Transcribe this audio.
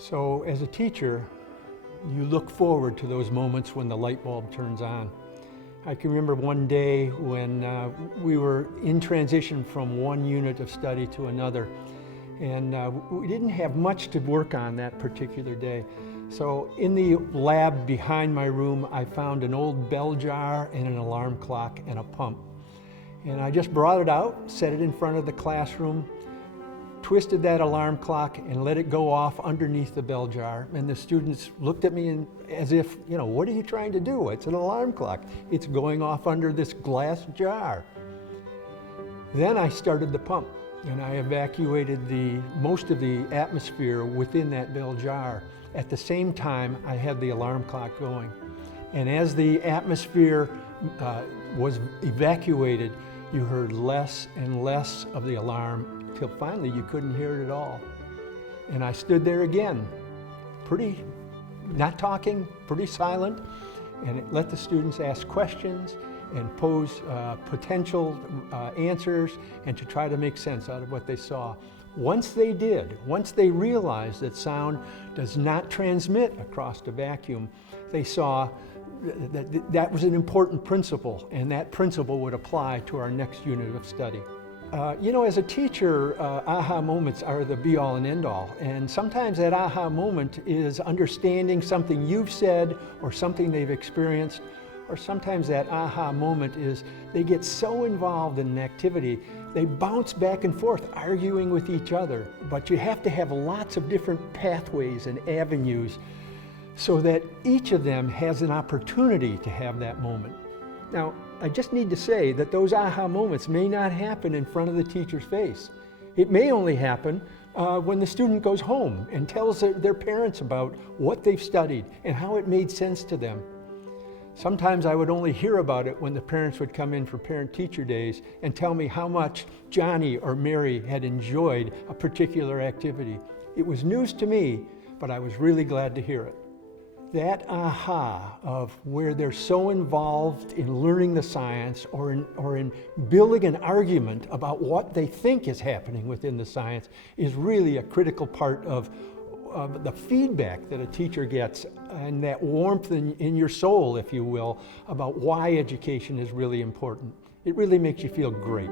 So as a teacher, you look forward to those moments when the light bulb turns on. I can remember one day when we were in transition from one unit of study to another, and we didn't have much to work on that particular day. So in the lab behind my room, I found an old bell jar and an alarm clock and a pump. And I just brought it out, set it in front of the classroom, twisted that alarm clock and let it go off underneath the bell jar. And the students looked at me as if, what are you trying to do? It's an alarm clock. It's going off under this glass jar. Then I started the pump and I evacuated most of the atmosphere within that bell jar. At the same time, I had the alarm clock going. And as the atmosphere was evacuated, you heard less and less of the alarm till finally you couldn't hear it at all. And I stood there again, not talking, pretty silent, and it let the students ask questions and pose potential answers and to try to make sense out of what they saw. Once they did, once they realized that sound does not transmit across the vacuum, they saw that was an important principle, and that principle would apply to our next unit of study. As a teacher, aha moments are the be-all and end-all, and sometimes that aha moment is understanding something you've said or something they've experienced, or sometimes that aha moment is they get so involved in an activity they bounce back and forth arguing with each other. But you have to have lots of different pathways and avenues so that each of them has an opportunity to have that moment. Now, I just need to say that those aha moments may not happen in front of the teacher's face. It may only happen when the student goes home and tells their parents about what they've studied and how it made sense to them. Sometimes I would only hear about it when the parents would come in for parent-teacher days and tell me how much Johnny or Mary had enjoyed a particular activity. It was news to me, but I was really glad to hear it. That aha of where they're so involved in learning the science or in building an argument about what they think is happening within the science is really a critical part of the feedback that a teacher gets, and that warmth in your soul, if you will, about why education is really important. It really makes you feel great.